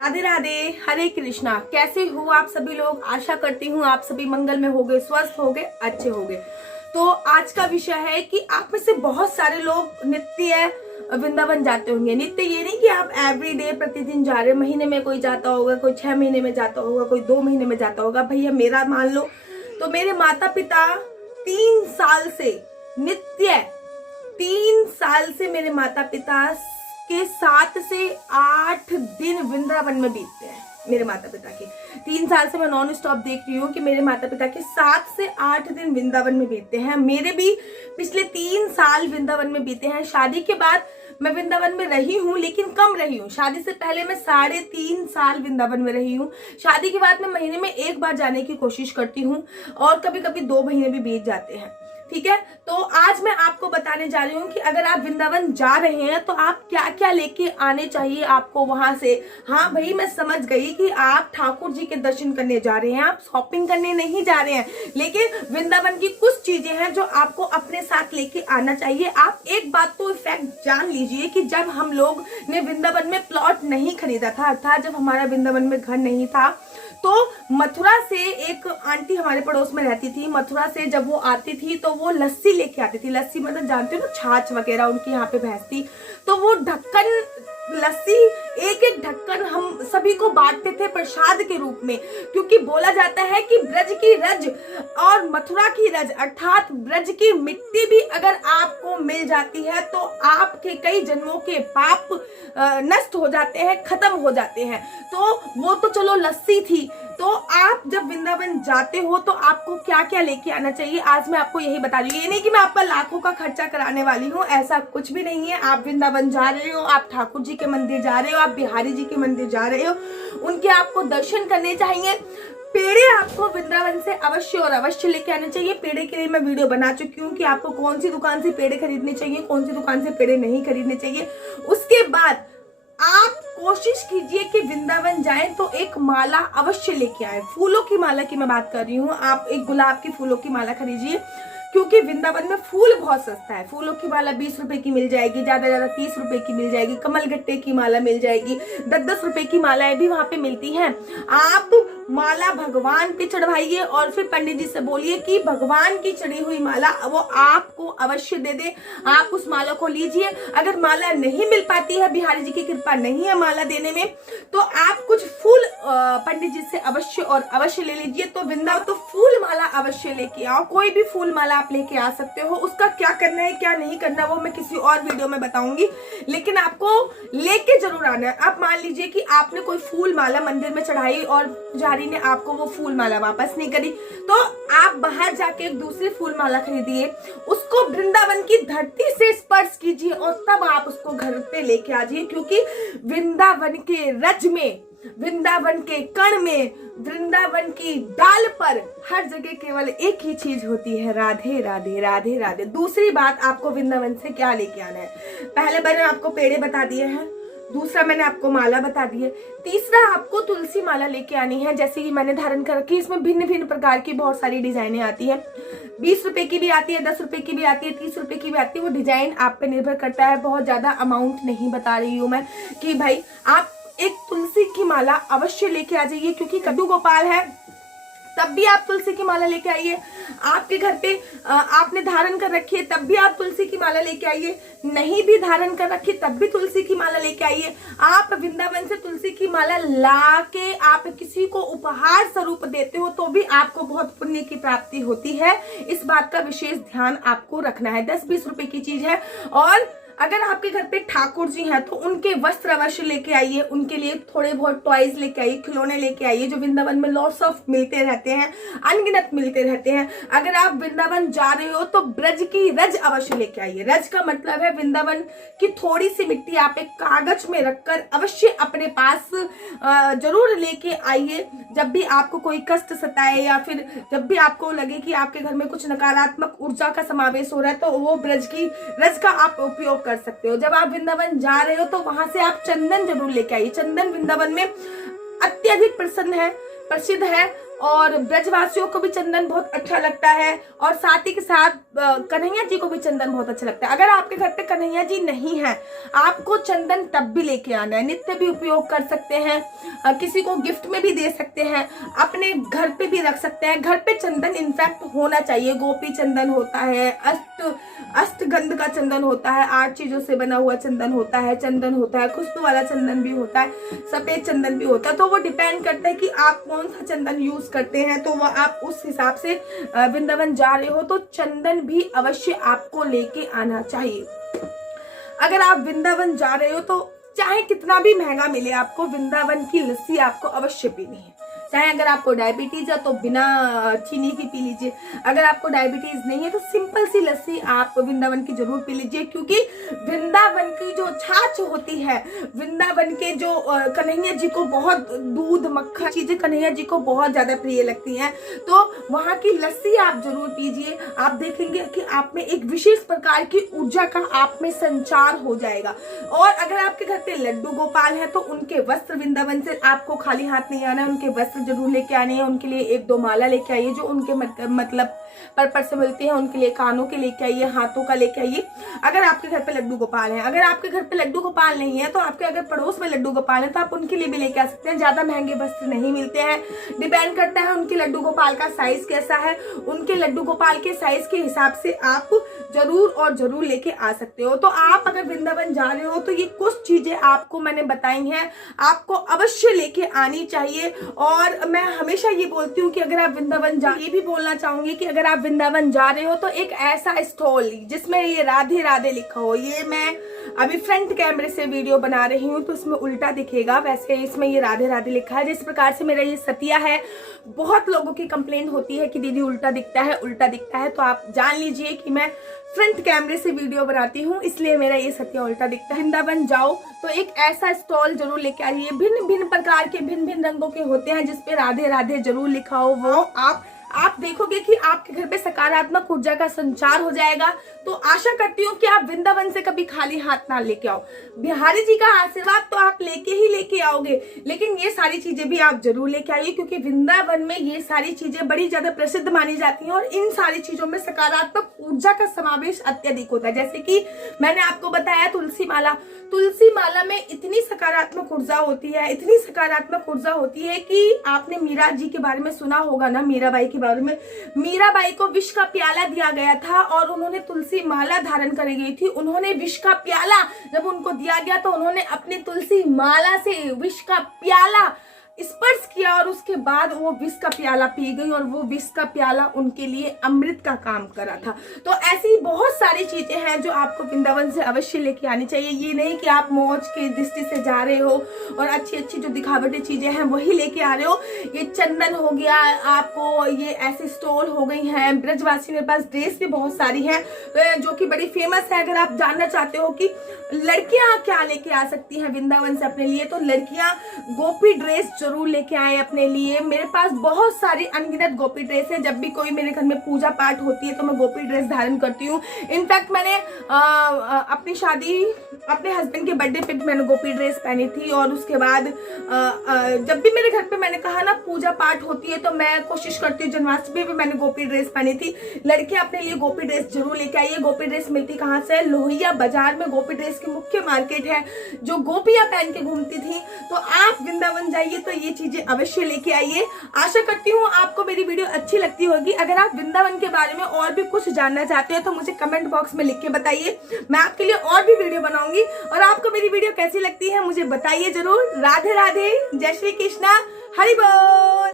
राधे राधे, हरे कृष्णा। कैसे हो आप सभी लोग? आशा करती हूँ आप सभी मंगल में होगे, स्वस्थ होगे, अच्छे होगे। तो आज का विषय है कि आप में से बहुत सारे लोग नित्य वृंदावन जाते होंगे। नित्य ये नहीं कि आप एवरी डे प्रतिदिन जा रहे हो। महीने में कोई जाता होगा, कोई 6 महीने में जाता होगा, कोई 2 महीने में जाता होगा। भैया मेरा मान लो तो मेरे माता पिता 3 साल से नित्य 3 साल से मेरे माता पिता के 7 से 8 दिन वृंदावन में बीतते हैं। मेरे माता पिता के 3 साल से मैं नॉन स्टॉप देख रही हूँ कि मेरे माता पिता के 7 से 8 दिन वृंदावन में बीतते हैं। मेरे भी पिछले 3 साल वृंदावन में बीते हैं। शादी के बाद मैं वृंदावन में रही हूँ, लेकिन कम रही हूँ। शादी से पहले मैं 3.5 साल वृंदावन में रही हूँ। शादी के बाद मैं महीने में 1 बार जाने की कोशिश करती हूँ और कभी कभी 2 महीने भी बीत जाते हैं। ठीक है, तो आज मैं आपको बताने जा रही हूँ कि अगर आप वृंदावन जा रहे हैं तो आप क्या क्या लेके आने चाहिए आपको वहां से। हाँ भाई, मैं समझ गई कि आप ठाकुर जी के दर्शन करने जा रहे हैं, आप शॉपिंग करने नहीं जा रहे हैं, लेकिन वृंदावन की कुछ चीजें हैं जो आपको अपने साथ लेके आना चाहिए। आप एक बात तो फैक्ट जान लीजिए कि जब हम लोग ने वृंदावन में प्लॉट नहीं खरीदा था, अर्थात जब हमारा वृंदावन में घर नहीं था, तो मथुरा से एक आंटी हमारे पड़ोस में रहती थी। मथुरा से जब वो आती थी तो वो लस्सी लेके आती थी। लस्सी मतलब जानते हो ना, छाछ वगैरह उनकी यहाँ पे भैंस थी। तो वो ढक्कन लस्सी, एक एक ढक्कन हम सभी को बांटते थे प्रसाद के रूप में, क्योंकि बोला जाता है कि ब्रज की रज और मथुरा की रज अर्थात ब्रज की मिट्टी भी अगर आपको मिल जाती है तो आपके कई जन्मों के पाप नष्ट हो जाते हैं, खत्म हो जाते हैं। तो वो तो चलो लस्सी थी। तो आप जब वृंदावन जाते हो तो आपको क्या क्या लेके आना चाहिए, आज मैं आपको यही बता रही हूँ। ये नहीं कि मैं आप पर लाखों का खर्चा कराने वाली हूँ, ऐसा कुछ भी नहीं है। आप वृंदावन जा रहे हो, आप ठाकुर जी के मंदिर जा रहे हो, आप बिहारी जी के मंदिर जा रहे हो, उनके आपको दर्शन करने चाहिए। पेड़े आपको वृंदावन से अवश्य और अवश्य लेके आने चाहिए। पेड़े के लिए मैं वीडियो बना चुकी हूँ कि आपको कौन सी दुकान से पेड़े खरीदने चाहिए, कौन सी दुकान से पेड़े नहीं खरीदने चाहिए। उसके बाद आप कोशिश कीजिए कि वृंदावन जाएं तो एक माला अवश्य लेके आए। फूलों की माला की मैं बात कर रही हूँ। आप एक गुलाब की फूलों की माला खरीदिए, क्योंकि वृंदावन में फूल बहुत सस्ता है। फूलों की माला 20 रुपए की मिल जाएगी, ज्यादा ज्यादा 30 रुपए की मिल जाएगी। कमल गट्टे की माला मिल जाएगी, 10-10 रुपए की मालाएं भी वहां पे मिलती हैं। आप माला भगवान पे चढ़वाइए और फिर पंडित जी से बोलिए कि भगवान की चढ़ी हुई माला वो आपको अवश्य दे दे। आप उस माला को लीजिए। अगर माला नहीं मिल पाती है, बिहारी जी की कृपा नहीं है माला देने में, तो आप कुछ फूल पंडित जी से अवश्य और अवश्य ले लीजिए। तो वृंदावन तो फूल माला अवश्य लेके आओ। कोई भी फूल माला आप लेके आ सकते हो। उसका क्या करना है क्या नहीं करना वो मैं किसी और वीडियो में बताऊंगी, लेकिन आपको लेके जरूर आना है। आप मान लीजिए कि आपने कोई फूल माला मंदिर में चढ़ाई और पुजारी ने आपको वो फूल माला वापस नहीं करी, तो आप बाहर जाके एक दूसरी फूल माला खरीदिए, उसको वृंदावन की धरती से स्पर्श कीजिए और तब आप उसको घर पे लेके आ जाइए। क्योंकि वृंदावन के रज में, वृंदावन के कण में, वृंदावन की डाल पर हर जगह केवल एक ही चीज होती है, राधे राधे राधे राधे। दूसरी बात, आपको वृंदावन से क्या लेके आना है। पहले मैंने आपको पेड़े बता दिए हैं, दूसरा मैंने आपको माला बता दी है, तीसरा आपको तुलसी माला लेके आनी है। जैसे कि मैंने धारण कर रखी है, इसमें भिन्न भिन्न प्रकार की बहुत सारी डिजाइनें आती है। 20 रुपए की भी आती है, 10 रुपए की भी आती है, 30 रुपए की भी आती है। वो डिजाइन आप पे निर्भर करता है। बहुत ज्यादा अमाउंट नहीं बता रही हूँ मैं कि भाई आप एक तुलसी की माला अवश्य लेके आ जाइए, क्योंकि कद्दू गोपाल है तब भी आप तुलसी की माला लेके आइए। आपके घर पे आपने धारण कर रखी है तब भी आप तुलसी की माला लेके आइए। नहीं भी धारण कर रखी तब भी तुलसी की माला लेके आइए। आप वृंदावन से तुलसी की माला ला के आप किसी को उपहार स्वरूप देते हो तो भी आपको बहुत पुण्य की प्राप्ति होती है। इस बात का विशेष ध्यान आपको रखना है। 10-20 रुपए की चीज है। और अगर आपके घर पे ठाकुर जी हैं तो उनके वस्त्र अवश्य लेके आइए। उनके लिए थोड़े बहुत टॉयज लेके आइए, खिलौने लेके आइए, जो वृंदावन में लॉट्स ऑफ मिलते रहते हैं, अनगिनत मिलते रहते हैं। अगर आप वृंदावन जा रहे हो तो ब्रज की रज अवश्य लेके आइए। रज का मतलब है वृंदावन की थोड़ी सी मिट्टी आप एक कागज में रखकर अवश्य अपने पास जरूर लेके आइए। जब भी आपको कोई कष्ट सताए या फिर जब भी आपको लगे कि आपके घर में कुछ नकारात्मक ऊर्जा का समावेश हो रहा है, तो वो ब्रज की रज का आप उपयोग कर सकते हो। जब आप वृंदावन जा रहे हो तो वहां से आप चंदन जरूर लेके आइए। चंदन वृंदावन में अत्यधिक प्रसिद्ध है और ब्रजवासियों को भी चंदन बहुत अच्छा लगता है, और साथ ही के साथ कन्हैया जी को भी चंदन बहुत अच्छा लगता है। अगर आपके घर पे कन्हैया जी नहीं है, आपको चंदन तब भी लेके आना है, नित्य भी उपयोग कर सकते हैं, किसी को गिफ्ट में भी दे सकते हैं, अपने घर पे भी रख सकते हैं। घर पे चंदन इनफैक्ट होना चाहिए। गोपी चंदन होता है, अष्टगंध का चंदन होता है, 8 चीजों से बना हुआ चंदन होता है, चंदन होता है, खुशबू वाला चंदन भी होता है, सफेद चंदन भी होता है। तो वो डिपेंड करता है कि आप कौन सा चंदन यूज करते हैं, तो वह आप उस हिसाब से वृंदावन जा रहे हो तो चंदन भी अवश्य आपको लेके आना चाहिए। अगर आप वृंदावन जा रहे हो तो चाहे कितना भी महंगा मिले, आपको वृंदावन की लस्सी आपको अवश्य पीनी है। चाहे अगर आपको डायबिटीज है तो बिना चीनी की पी लीजिए, अगर आपको डायबिटीज नहीं है तो सिंपल सी लस्सी आप वृंदावन की जरूर पी लीजिए, क्योंकि वृंदावन की जो छाछ होती है, वृंदावन के जो कन्हैया जी को बहुत दूध मक्खन चीजें कन्हैया जी को बहुत ज्यादा प्रिय लगती हैं, तो वहां की लस्सी आप जरूर पीजिए। आप देखेंगे कि आप में एक विशेष प्रकार की ऊर्जा का आप में संचार हो जाएगा। और अगर आपके घर पे लड्डू गोपाल है तो उनके वस्त्र वृंदावन से आपको खाली हाथ नहीं आना है, उनके वस्त्र जरूर लेके आनी है, उनके लिए 1-2 माला लेके आइए जो उनके मतलब पर्पस से मिलती है, उनके लिए कानों के लेके आइए, हाथों का लेके आइए, अगर आपके घर पे लड्डू गोपाल है। अगर आपके घर पे लड्डू गोपाल नहीं है तो आपके अगर पड़ोस में लड्डू गोपाल है तो आप उनके लिए भी लेके आ सकते हैं। ज्यादा महंगे वस्त्र नहीं मिलते हैं, डिपेंड करता है उनके लड्डू गोपाल का साइज कैसा है, उनके लड्डू गोपाल के साइज के हिसाब से आप जरूर और जरूर लेके आ सकते हो। तो आप अगर वृंदावन जा रहे हो तो ये कुछ चीजें आपको मैंने बताई हैं, आपको अवश्य लेके आनी चाहिए। और मैं हमेशा ये बोलती हूँ कि अगर आप वृंदावन जा, ये भी बोलना चाहूंगी कि अगर आप वृंदावन जा रहे हो तो एक ऐसा स्टॉल जिसमें ये राधे राधे लिखा हो, ये मैं अभी फ्रंट कैमरे से वीडियो बना रही हूँ तो इसमें उल्टा दिखेगा, वैसे इसमें ये राधे राधे लिखा है। जिस प्रकार से मेरा ये सतिया है, बहुत लोगों की कंप्लेंट होती है कि दीदी उल्टा दिखता है, उल्टा दिखता है, तो आप जान लीजिए कि मैं फ्रंट कैमरे से वीडियो बनाती हूँ, इसलिए मेरा ये सतिया उल्टा दिखता है। वृंदावन जाओ तो एक ऐसा स्टॉल जरूर लेके आइए, भिन्न भिन्न प्रकार के भिन्न भिन्न रंगों के होते हैं जिसपे राधे राधे जरूर लिखा हो। वो आप देखोगे कि आपके घर पे सकारात्मक ऊर्जा का संचार हो जाएगा। तो आशा करती हूँ कि आप वृंदावन से कभी खाली हाथ ना लेके आओ। बिहारी जी का आशीर्वाद तो आप लेके आओगे, लेकिन ये सारी चीजें भी आप जरूर लेके आइए, क्योंकि वृंदावन में ये सारी चीजें बड़ी ज्यादा प्रसिद्ध मानी जाती हैं और इन सारी चीजों में सकारात्मक ऊर्जा का समावेश अत्यधिक होता है। जैसे कि मैंने आपको बताया तुलसी माला में इतनी सकारात्मक ऊर्जा होती है, इतनी सकारात्मक ऊर्जा होती है कि आपने मीरा जी के बारे में सुना होगा ना, मीराबाई के बारे में। मीराबाई को विष का प्याला दिया गया था और उन्होंने तुलसी माला धारण कर गई थी। उन्होंने विष का प्याला जब उनको दिया गया तो उन्होंने अपनी तुलसी माला से विष का प्याला स्पर्श किया और उसके बाद वो विष का प्याला पी गई और वो विष का प्याला उनके लिए अमृत का काम करा था। तो ऐसी बहुत सारी चीजें हैं जो आपको वृंदावन से अवश्य लेके आनी चाहिए। ये नहीं कि आप मौज की दृष्टि से जा रहे हो और अच्छी अच्छी जो दिखावटी चीजें हैं वही लेके आ रहे हो। ये चंदन हो गया, आपको ये ऐसी स्टॉल हो गई हैं। ब्रजवासी मेरे पास ड्रेस भी बहुत सारी है जो कि बड़ी फेमस है। अगर आप जानना चाहते हो कि लड़कियां क्या लेके आ सकती हैं वृंदावन से अपने लिए, तो लड़कियां गोपी ड्रेस जरूर लेके आए अपने लिए। मेरे पास बहुत सारी अनगिनत गोपी ड्रेस है। जब भी कोई मेरे घर में पूजा पाठ होती है तो मैं गोपी ड्रेस धारण करती हूँ। इनफैक्ट मैंने अपनी शादी, अपने हस्बैंड के बर्थडे पे भी मैंने गोपी ड्रेस पहनी थी। और उसके बाद जब भी मेरे घर पे मैंने कहा ना पूजा पाठ होती है तो मैं कोशिश करती हूँ, जन्माष्टमी पे मैंने गोपी ड्रेस पहनी थी। लड़कियां अपने लिए गोपी ड्रेस जरूर लेके आइए। गोपी ड्रेस मिलती कहाँ से? लोहिया बाजार में गोपी ड्रेस की मुख्य मार्केट है जो गोपियां पहन के घूमती थी। तो आप वृंदावन जाइए तो ये चीजें अवश्य लेके आइए। आशा करती हूँ आपको मेरी वीडियो अच्छी लगती होगी। अगर आप वृंदावन के बारे में और भी कुछ जानना चाहते हो तो मुझे कमेंट बॉक्स में लिख के बताइए, मैं आपके लिए और भी वीडियो बनाऊंगी। और आपको मेरी वीडियो कैसी लगती है मुझे बताइए जरूर। राधे राधे, जय श्री कृष्णा, हरि बोल।